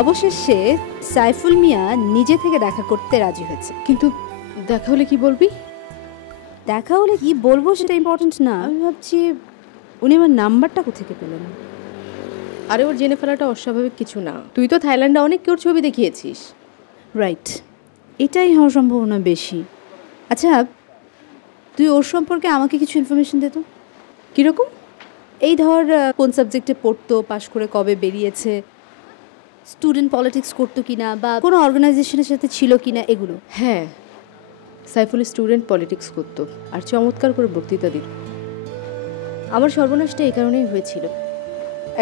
অবশেষে সাইফুল মিয়া নিজে থেকে দেখা করতে রাজি হয়েছে। কিন্তু দেখা হলে কি বলবি? দেখা হলে কি বলবো সেটা ইম্পর্টেন্ট না, আমি ভাবছি উনি আমার নাম্বারটা কোথেকে পেলেন। আরে ওর জেনে ফেলাটা অস্বাভাবিক কিছু না, তুই তো থাইল্যান্ডে অনেক কেউ ছবি দেখিয়েছিস। রাইট, এটাই হওয়ার সম্ভাবনা বেশি। আচ্ছা, তুই ওর সম্পর্কে আমাকে কিছু ইনফরমেশন দে তো। কীরকম? এই ধর কোন সাবজেক্টে পড়তো, পাশ করে কবে বেরিয়েছে, স্টুডেন্ট পলিটিক্স করতো কিনা, বা কোনো অর্গানাইজেশনের সাথে ছিল কিনা, এগুলো। হ্যাঁ, সাইফুল স্টুডেন্ট পলিটিক্স করতো আর চমৎকার করে বক্তৃতা দিত। আমার সর্বনাশটা এই কারণেই হয়েছিল।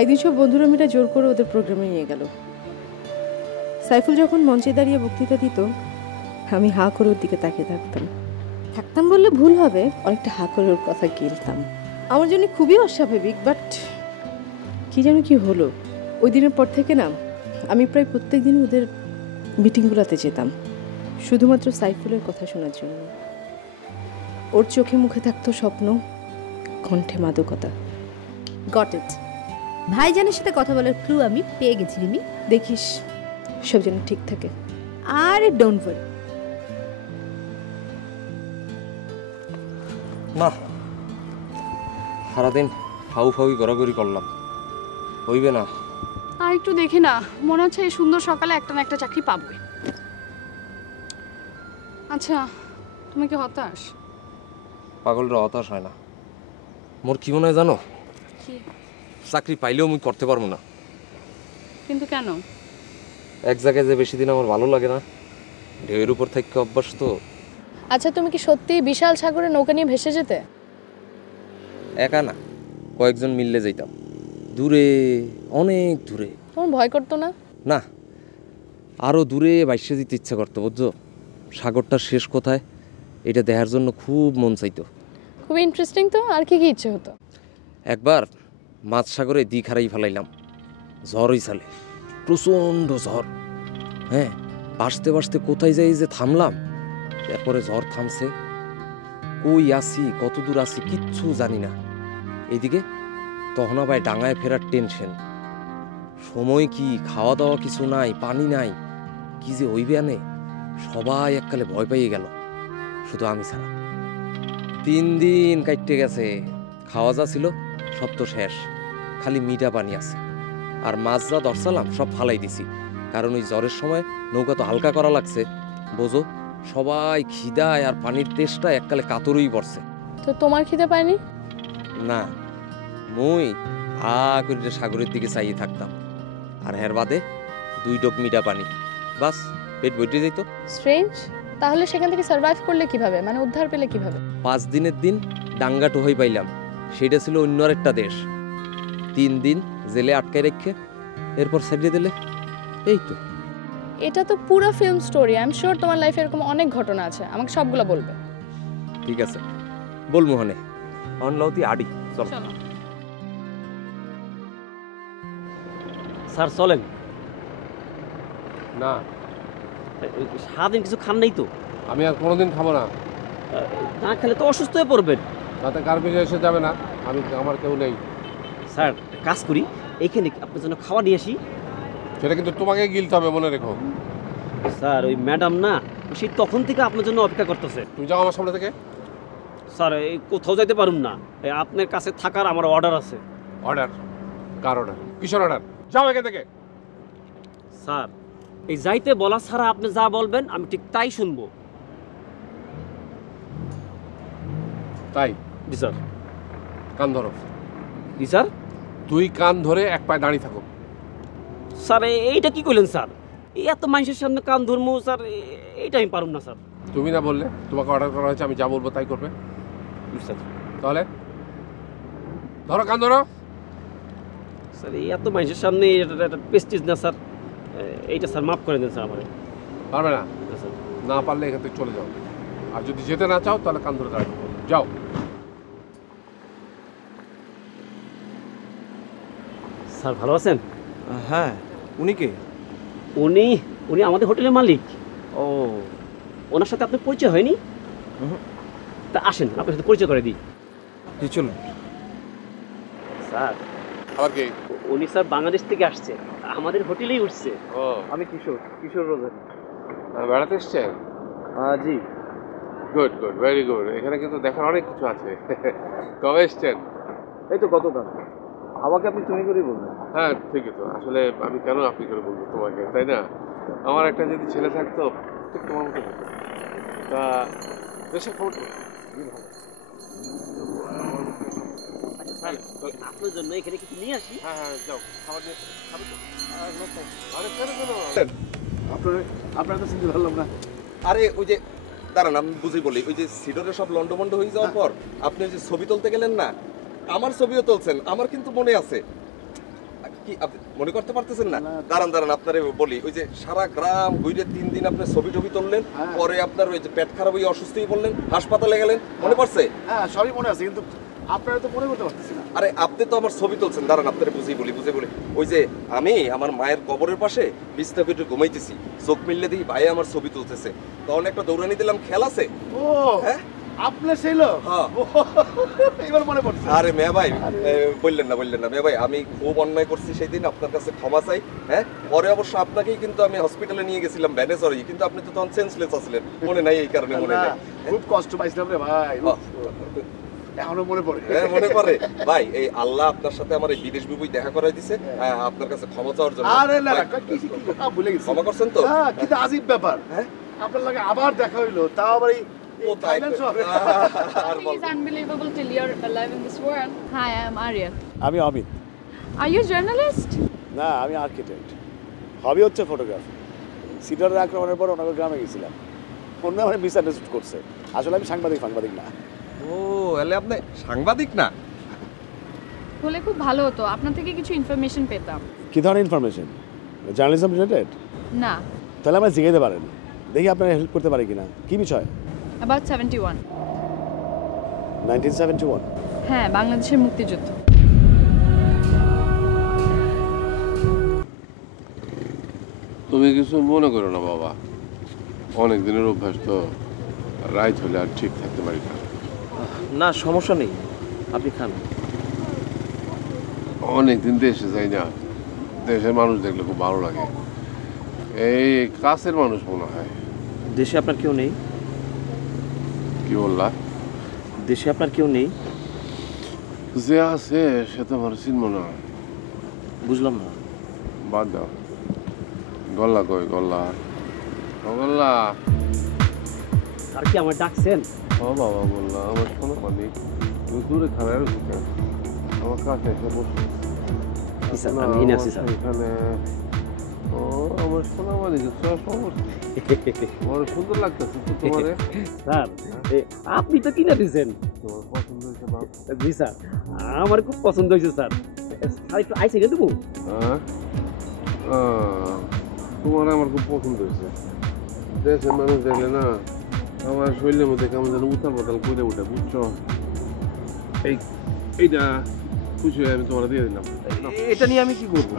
একদিন সব বন্ধুরা মিলে জোর করে ওদের প্রোগ্রামে নিয়ে গেল। সাইফুল যখন মঞ্চে দাঁড়িয়ে বক্তৃতা দিত, আমি হাঁ করে ওর দিকে তাকিয়ে থাকতাম বললে ভুল হবে, অনেকটা হাঁ করে ওর কথা গিলতাম। আমার জন্য খুবই অস্বাভাবিক, বাট কি যেন কি হলো। ওই দিনের পর থেকে না, আমি প্রায় প্রত্যেক দিন ওদের মিটিংগুলোতে যেতাম, শুধুমাত্র সাইফুলের কথা শোনার জন্য। ওর চোখে মুখে থাকতো স্বপ্ন, কণ্ঠে মাদকতা। Got it. ভাইজানের সাথে কথা বলার ক্লু আমি পেয়ে গেছি রিমি। দেখিস সব যেন ঠিক থাকে। আরে ডোন্ট ওয়ারি। না, সারাদিন হাউ ফাউই গড়াগড়ি করলাম, হইবে না। আর একটু দেখি না, মনে হচ্ছে এই সুন্দর সকালে একটা না একটা চাকরি পাবো। আচ্ছা, তুমি কি হতাশ? পাগলরা হতাশ হয় না। মোর কি মনে হয় জানো, চাকরি পাইলেও আমি করতে পারবো না। কিন্তু কেন? এক জায়গায় যে বেশি দিন আমার ভালো লাগে না, ঢেউয়ের উপর থেকে অভ্যাস তো। আচ্ছা, তুমি কি সত্যি বিশাল সাগরে নৌকা নিয়ে ভেসে যেতে? একা না, কয়েকজন মিললে যাইতাম, দূরে, অনেক দূরে। তোমার ভয় করতো না? না, আরো দূরে বাইসে দিতে ইচ্ছা করতো, বুঝছো? সাগরটার শেষ কোথায় এটা দেখার জন্য খুব মন চাইতো। খুব ইন্টারেস্টিং তো। আর কি কি ইচ্ছে হতো? একবার মাছ সাগরে দিক হারাই ফেলাইলাম, ঝড়ই চালে, প্রচণ্ড ঝড়। হ্যাঁ, বাসতে বাসতে কোথায় যাই যে থামলাম, এরপরে ঝড় থামছে, কই আসি, কত দূর আসি কিচ্ছু জানি না। এইদিকে তখন আবার ডাঙায় ফেরার টেনশন, সময় কি, খাওয়া দাওয়া কিছু নাই, পানি নাই, কি যে হইবে আনে। সবাই এককালে ভয় পাইয়ে গেল, শুধু আমি ছাড়া। 3 দিন কাটতে গেছে, খাওয়া যা ছিল সব তো শেষ, খালি মিঠা পানি আছে। আর মাছ যা ধরছিলাম সব ফালাই দিছি, কারণ ওই জ্বরের সময় নৌকা তো হালকা করা লাগছে, বোঝো। সবাই খিদায় আর পানির তেষ্টা এককালে কাতরই পড়ছে। তো তোমার খিদে পায়নি? না, মুই হা করে সাগরের দিকে চাইয়ে থাকতাম, আর হের বাদে 2 ডোক মিঠা পানি, বাস পেট বইটে যেত। স্ট্রেঞ্জ। তাহলে সেখান থেকে সার্ভাইভ করলে কিভাবে, মানে উদ্ধার পেলে কিভাবে? 5 দিনের দিন ডাঙ্গা টোহাই পাইলাম, সেটা ছিল অন্য আরেকটা দেশ। 3 দিন জেলে আটকায় রেখে এরপর ছাড়িয়ে দিলে, এই তো। এটা তো পুরো film story. I am sure তোমার লাইফে এরকম অনেক ঘটনা আছে, আমাকে সবগুলো বলবে। ঠিক আছে, বল মোহনে অনলাউতি আডি চল। চলো। স্যার চলেন না। সারাদিন কিছু খান নাই তো? আমি আর কোনোদিন খাবো না। না খেলে তো অসুস্থ হয়ে পড়বেন। তাতে কার কিছু এসে যাবে না, আমার কেউ নেই। স্যার কাজ করি, এইখানে আপনার জন্য খাওয়া নিয়ে আসি। সেটা কিন্তু তোমাকে গিলতে হবে, মনে রেখো। স্যার ওই ম্যাডাম না, সেই তখন থেকে আপনার জন্য অপেক্ষা করতেছে। তুমি যাও আমার সামনে থেকে। স্যার এই কোথাও যাইতে পারুন না, আপনার কাছে থাকার আমার অর্ডার আছে। অর্ডার? কার অর্ডার? কিসের অর্ডার? যাও এখান থেকে। স্যার এই যাইতে বলা ছাড়া আপনি যা বলবেন আমি ঠিক তাই শুনবো। তাই? জি স্যার। কান ধরো। জি স্যার। তুই কান ধরে এক পায়ে দাঁড়িয়ে থাকো। স্যার এইটা কি করলেন স্যার? এত মানুষের সামনে কান ধরবো স্যার, এইটা আমি পারুম না স্যার। তুমি না বললে তোমাকে অর্ডার করা হয়েছে, আমি যা বলবো তাই করবে? স্যার তাহলে ধরো, কান ধরো। স্যার এত মানুষের সামনে এটা প্রেস্টিজ না স্যার, এইটা স্যার মাফ করে দেন স্যার আমারে। পারবে না? স্যার না পারলে এখান থেকে চলে যাও, আর যদি যেতে না চাও তাহলে কান ধরে দাঁড়িয়ে যাও। স্যার ভালো আছেন? হ্যাঁ, উনি কে? উনি আমাদের হোটেলের মালিক। ও, ওনার সাথে আপনার পরিচয় হয়নি? তা আসেন আপনার সাথে পরিচয় করে দিই। চলুন। স্যার আবার কি? উনি স্যার বাংলাদেশ থেকে আসছে, আমাদের হোটেলেই উঠছে। ও আমি কিশোর রোজারি। বেড়াতে এসছেন? জি। Good good, very good. এখানে কিন্তু দেখার অনেক কিছু আছে। কবে এসছেন? এই তো গতকাল। আমাকে আপনি তুমি করেই বলবেন। হ্যাঁ ঠিকই তো। আসলে আমি কেন আপনি করে বলবো তোমাকে, তাই না? আমার একটা যদি ছেলে থাকতো ঠিক তোমার মতো হতো। তা দেশের খবর কি? আপনার জন্য এখানে কিছু নিয়ে আসি। হ্যাঁ হ্যাঁ, যাও খাবার নিয়ে এসো। খাবে তো? আরে কেন কেন? আপনার তো চিনতে পারলাম না। আরে ওই যে দাঁড়ান, আমি বুঝি বলি, ওই যে সিডরে সব লন্ডমন্ড হয়ে যাওয়ার পর আপনি ওই যে ছবি তুলতে গেলেন না, আমার ছবিও তুলছেন, আমার কিন্তু মনে আছে। কি আপনি মনে করতে পারতেছেন না? দাঁড়ান আপনারে বলি, ওই যে সারা গ্রাম ঘুরে 3 দিন আপনি ছবি টবি তুললেন, পরে আপনার ওই যে পেট খারাপ হয়ে অসুস্থ হয়ে পড়লেন, হাসপাতালে গেলেন, মনে পড়ছে? হ্যাঁ সবই মনে আছে, কিন্তু আপনারা তো মনে করতে পারতেছি না। আরে আপনি তো আমার ছবি তুলছেন, দাঁড়ান আপনারে বুঝি বলি। ওই যে আমি আমার মায়ের কবরের পাশে বিছনা পেটে ঘুমাইতেছি, চোখ মিললে দেখি ভাই আমার ছবি তুলতেছে, তখন একটা দৌড়ানি দিলাম, খেয়াল আছে? ও হ্যাঁ আপনি সেই লোক? হ্যাঁ। এবার মনে পড়ছে। আরে মেয়া ভাই, বললেন না মেয়া ভাই, আমি খুব অন্যায় করছি সেই দিন, আপনার কাছে ক্ষমা চাই। হ্যাঁ, পরে অবশ্য আপনাকেই কিন্তু আমি হসপিটালে নিয়ে গেছিলাম ভ্যানে চড়ে, কিন্তু আপনি তো তখন সেন্সলেস আছিলেন, মনে নাই, এই কারণে মনে নাই। খুব কষ্ট পাইছিলাম রে ভাই, এখনো মনে পড়ে। হ্যাঁ মনে পড়ে ভাই, এই আল্লাহ আপনার সাথে আমার এই বিদেশ বিবুই দেখা করাই দিছে, আপনার কাছে ক্ষমা চাওয়ার জন্য। আরে না কি ভুলে গেছি। ক্ষমা করছেন তো? হ্যাঁ, কিন্তু আজীব ব্যাপার। হ্যাঁ, আপনার লাগে আবার দেখা হইলো, তাও আবার এই কোথায়? থাইল্যান্ড শহরে। আর বল। It's unbelievable till you're alive in this world. Hi, I'm Arya. আমি Amit. Are you a journalist? না, আমি আর্কিটেক্ট, হবি হচ্ছে ফটোগ্রাফি। সিডারের আক্রমণের পর ওনাকে গ্রামে গেছিলাম, অন্য আমার মিসআন্ডারস্ট্যান্ড করছে। আসলে আমি সাংবাদিক না। ও এলে আপনি সাংবাদিক না? হলে খুব ভালো হতো, আপনার থেকে কিছু ইনফরমেশন পেতাম। কি ধরনের ইনফরমেশন? Journalism related? না, তাহলে আমরা জিজ্ঞাসা পারেন, দেখি আপনারা হেল্প করতে পারি কিনা। কি বিষয়? about 71. 1971? হ্যাঁ, বাংলাদেশের মুক্তিযুদ্ধ। তুমি কিছু মনে করো না বাবা, অনেক দিনের অভ্যাস তো, রাইত হলে আর ঠিক থাকতে পারি না। না সমস্যা নেই, আপনি খান। অনেকদিন দেশে যাই না, দেশের মানুষ দেখলে খুব ভালো লাগে। এই কাছের মানুষ মনে হয়। দেশে আপনার কেউ নেই? কি বললা? দেশে আপনার কেউ নেই? যে আছে সে তো আমার চিনব না। বুঝলাম না। বাদ দাও। গল্লা কই? গল্লা গল্লা। আর কি আমার ডাকছেন? ও বাবা বললা, আমার শোনো মালিক, তুমি দূরে খারাপ রয়েছে, আমার কাছে এসে বসে। আমি এনে আছি স্যার। এখানে ও আমার সোনা মালিক, বড় সুন্দর লাগতেছে তো তোমারে। স্যার আপনি তো কিনে দিয়েছেন। তোমার পছন্দ হয়েছে বাপ? জি স্যার, আমার খুব পছন্দ হয়েছে স্যার। স্যার একটু আইসে গেলে দেবো? হ্যাঁ, তোমার আমার খুব পছন্দ হয়েছে। দেশের মানুষ দেখলে না আমার শরীরের মধ্যে কেমন যেন উতাল পাতাল করে উঠে, বুঝছো? এইটা খুশি হয়ে আমি তোমার দিয়ে দিলাম। এটা নিয়ে আমি কি করবো?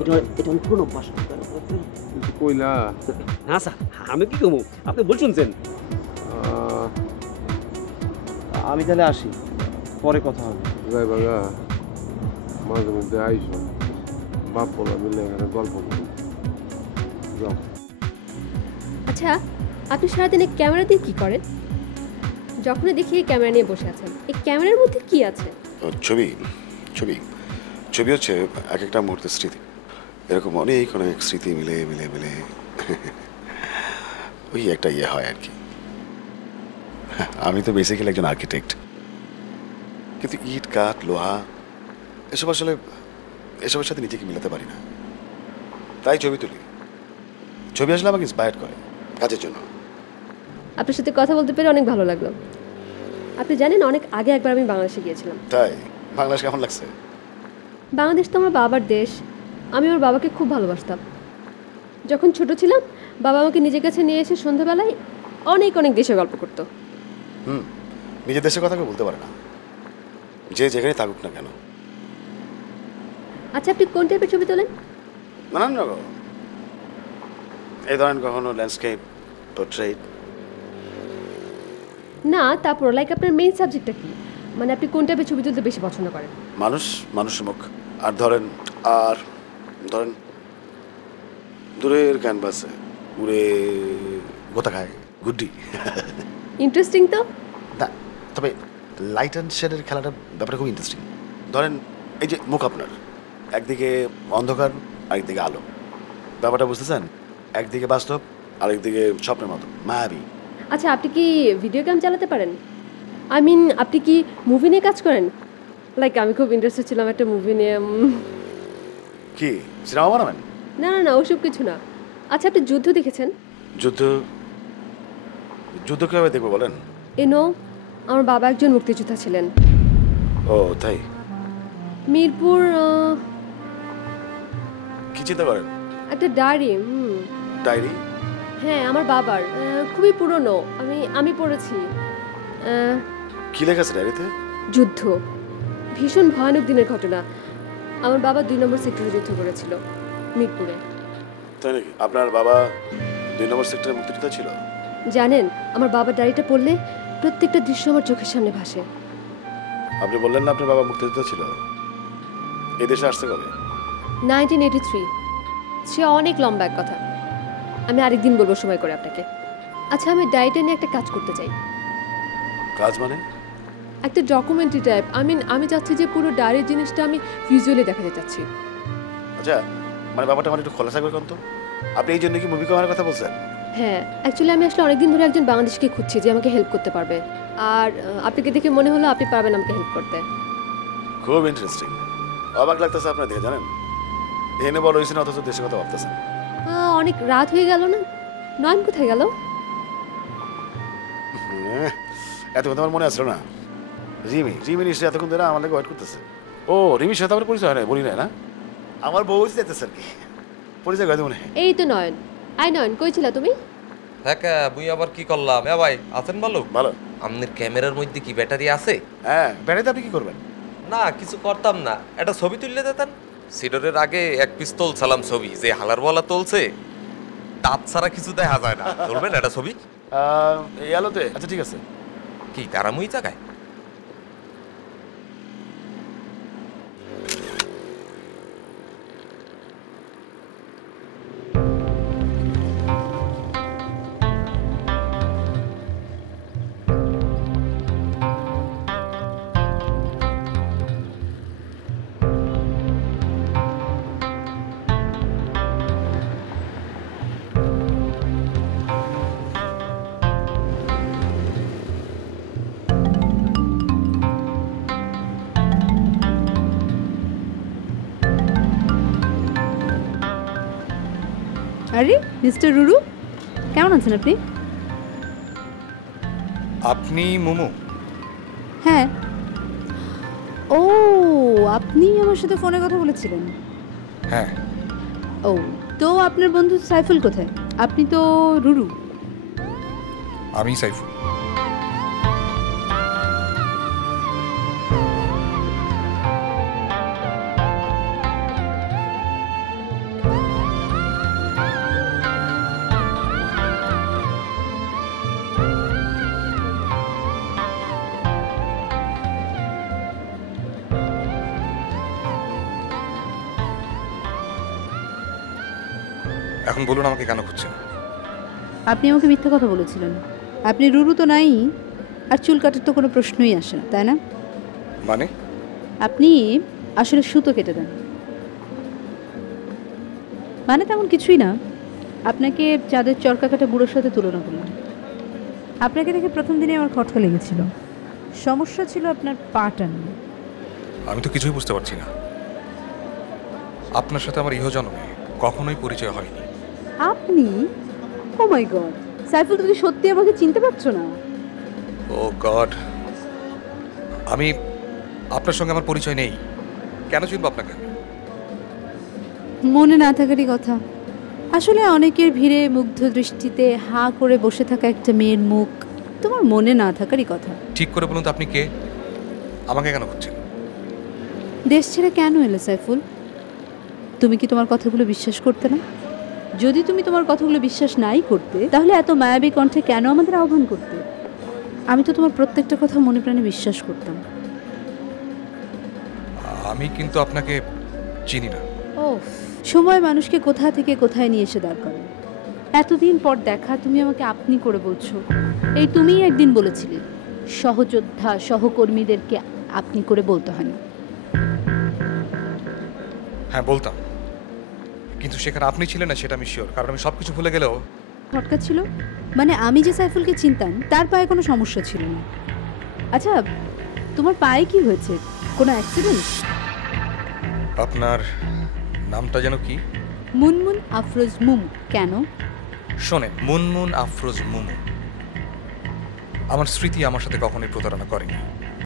এটা আমি পুরনো অভ্যাস। কিন্তু কইলা না স্যার, আমি কি করবো? আপনি ভুল শুনছেন। আমি তাহলে আসি, পরে কথা হবে। যাই বাগা, মাঝে মধ্যে আইসো, বাপ বলা মিলে এখানে গল্প করি। যাও। আচ্ছা, আপনি সারাদিনে ক্যামেরা দিয়ে কি করেন? যখনই দেখি এই ক্যামেরা নিয়ে বসে আছেন, এই ক্যামেরার মধ্যে কি আছে? ছবি ছবি ছবি হচ্ছে এক একটা মুহূর্তের স্মৃতি। এরকম অনেক অনেক স্মৃতি মিলে মিলে মিলে ওই একটা ইয়ে হয় আর কি। আমি তো বেসিক্যালি একজন আর্কিটেক্ট, কিন্তু ইট কাঠ লোহা এসবের সাথে নিজেকে মিলাতে পারি না, তাই ছবি তুলি। ছবি আসলে আমাকে ইন্সপায়ার করে কাজের জন্য। আপনার সাথে কথা বলতে পেরে অনেক ভালো লাগলো। আপনি জানেন, অনেক আগে একবার আমি বাংলাদেশে গিয়েছিলাম। তাই? বাংলাদেশ কেমন লাগছে? বাংলাদেশ তো আমার বাবার দেশ, আমি আমার বাবাকে খুব ভালোবাসতাম। যখন ছোট ছিলাম, বাবা আমাকে নিজের কাছে নিয়ে এসে সন্ধ্যাবেলায় অনেক অনেক দেশে গল্প করতো। নিজের দেশের কথা কেউ বলতে পারে না, যে যেখানে থাকুক না কেন। আচ্ছা, আপনি কোন টাইপের ছবি তোলেন? নানান রকম, এই ধরেন কখনো ল্যান্ডস্কেপ, পোর্ট্রেট। না, তারপর লাইক আপনার মেইন সাবজেক্টটা কি? মানে আপনি কোন টাইপের ছবি তুলতে বেশি পছন্দ করেন? মানুষ মানুষের মুখ। আর ধরেন দূরের ক্যানভাসে উড়ে গোতা খায় গুড্ডি। ইন্টারেস্টিং তো। না, তবে লাইট অ্যান্ড শেডের খেলাটা ব্যাপারটা খুব ইন্টারেস্টিং। ধরেন এই যে মুখ আপনার, একদিকে অন্ধকার আরেকদিকে আলো, ব্যাপারটা বুঝতেছেন? একদিকে বাস্তব আরেকদিকে স্বপ্নের মতো মায়াবী। আচ্ছা, আপনি কি ভিডিও গেম চালাতে পারেন? আই মিন, আপনি কি মুভি নিয়ে কাজ করেন? লাইক আমি খুব ইন্টারেস্টেড ছিলাম একটা মুভি নিয়ে। কি সিনেমা বানাবেন? না না না, ওসব কিছু না। আচ্ছা, আপনি যুদ্ধ দেখেছেন? যুদ্ধ কীভাবে দেখবো বলেন? আমার বাবা একজন মুক্তিযোদ্ধা ছিলেন। ও তাই? মিরপুর কি চিন্তা করেন? একটা ডায়েরি। ডায়েরি? হ্যাঁ, আমার বাবার, খুবই পুরনো। আমি পড়েছি। কি লেখা আছে ডায়েরিতে? যুদ্ধ, ভীষণ ভয়ানক দিনের ঘটনা। আমার বাবা 2 নম্বর সেক্টরে যুদ্ধ করেছিল, মিরপুরে। তাই নাকি? আপনার বাবা 2 নম্বর সেক্টরে মুক্তিযোদ্ধা ছিল? জানেন, আমার বাবার ডায়েরিটা পড়লে প্রত্যেকটা দৃশ্য আমার চোখের সামনে ভাসে। আপনি বললেন না আপনার বাবা মুক্তিযোদ্ধা ছিল? এই দেশে আসতে কবে? 1983। সে অনেক লম্বা এক কথা, আমি আরেকদিন বলবো সময় করে আপনাকে। আচ্ছা, আমি ডায়েরিটা নিয়ে একটা কাজ করতে চাই। কাজ মানে? একটা ডকুমেন্টারি টাইপ। আমি চাচ্ছি যে পুরো ডায়েরির জিনিসটা আমি ভিজুয়ালি দেখাতে চাচ্ছি। আচ্ছা, মানে ব্যাপারটা আমার একটু খোলাসা করে তো। আপনি এই জন্য কি মুভি করার কথা বলছেন? হ্যাঁ, অ্যাকচুয়ালি আমি আসলে অনেকদিন ধরে একজন বাংলাদেশকে খুঁজছি যে আমাকে হেল্প করতে পারবে। আর আপনাকে দেখে মনে হলো আপনি পারবেন আমাকে হেল্প করতে। খুব ইন্টারেস্টিং। অবাক লাগতেছে আপনার দেখে, জানেন? এনে বড় হয়েছেন অথচ দেশের কথা ভাবতেছেন। অনেক রাত হয়ে গেল না? নয়ন কোথায় গেল? এত কথা আমার মনে আসলো না। রিমি নিশ্চয়ই এতক্ষণ ধরে আমার লাগে ওয়েট করতেছে। ও, রিমির সাথে আমার পরিচয় হয় না, বলি না? আমার বউ যেতেছে আর কি, পরিচয় হয় মনে। এই তো নয়ন। নয়ন, কই ছিলা তুমি? হ্যাঁ, মুই আবার কি করলাম? ভাই আছেন ভালো? ভালো। আপনার ক্যামেরার মধ্যে কি ব্যাটারি আছে? হ্যাঁ, ব্যাটারিতে আপনি কি করবেন? না, কিছু করতাম না, একটা ছবি তুললে দিতেন। সিডরের আগে এক পিস তোলছিলাম ছবি, যে হালার বলা তুলছে দাঁত ছাড়া কিছু দেখা যায় না। তুলবেন একটা ছবি? এই আলোতে? আচ্ছা ঠিক আছে। কি কারামুই জায়গায়? আরে মিস্টার রুরু, কেমন আছেন আপনি? আপনি মোমো? হ্যাঁ। ও, আপনি আমার সাথে ফোনে কথা বলেছিলেন? হ্যাঁ। ও, তো আপনার বন্ধু সাইফুল কোথায়? আপনি তো রুরু। আমি সাইফুল। এখন বলুন আমাকে কেন খুঁজছেন? আপনি আমাকে মিথ্যা কথা বলেছিলেন। আপনি রুরু তো নাই, আর চুল কাটার তো কোনো প্রশ্নই আসে না, তাই না? মানে? আপনি আসলে সুতো কেটে দেন। মানে তেমন কিছুই না, আপনাকে চাঁদের চরকা কাটা বুড়োর সাথে তুলনা করলাম। আপনাকে দেখে প্রথম দিনে আমার খটকা লেগেছিল। সমস্যা ছিল আপনার পাটা নিয়ে। আমি তো কিছুই বুঝতে পারছি না। আপনার সাথে আমার ইহজন্মে কখনোই পরিচয় হয়নি। আপনি? ও মাই গড, সাইফুল, তুমি সত্যি আমাকে চিনতে পারছো না? ও গড, আমি আপনার সঙ্গে আমার পরিচয় নেই, কেন চিনব আপনাকে? মনে না থাকারই কথা। আসলে অনেকের ভিড়ে মুগ্ধ দৃষ্টিতে হাঁ করে বসে থাকা একটা মেয়ের মুখ তোমার মনে না থাকারই কথা। ঠিক করে বলুন তো আপনি কে? আমাকে কেন খুঁজছেন? দেশ ছেড়ে কেন এলে সাইফুল? তুমি কি তোমার কথাগুলো বিশ্বাস করতে না? যদি তুমি তোমার কথাগুলো বিশ্বাস নাই করতে, তাহলে এত মায়াবী কণ্ঠে কেন আমাদের আহ্বান করতে? আমি তো তোমার প্রত্যেকটা কথা মনে প্রাণে বিশ্বাস করতাম। আমি কিন্তু আপনাকে চিনি না। ও, সময় মানুষকে কোথা থেকে কোথায় নিয়ে এসে দাঁড় করে। এতদিন পর দেখা, তুমি আমাকে আপনি করে বলছো। এই তুমিই একদিন বলেছিলে সহযোদ্ধা সহকর্মীদেরকে আপনি করে বলতে হয় না। হ্যাঁ বলতাম, কিন্তু সেখানে আপনি ছিলেন না সেটা আমি শিওর, কারণ আমি সবকিছু ভুলে গেলেও। ফটকা ছিল মানে আমি যে সাইফুলকে চিনতাম তার পায়ে কোনো সমস্যা ছিল না। আচ্ছা, তোমার পায়ে কি হয়েছে? কোনো অ্যাক্সিডেন্ট? আপনার নামটা যেন কি? মুনমুন আফরোজ মুমু। কেন? শোনেন, মুনমুন আফরোজ মুমু। আমার স্মৃতি আমার সাথে কখনোই প্রতারণা করেনি।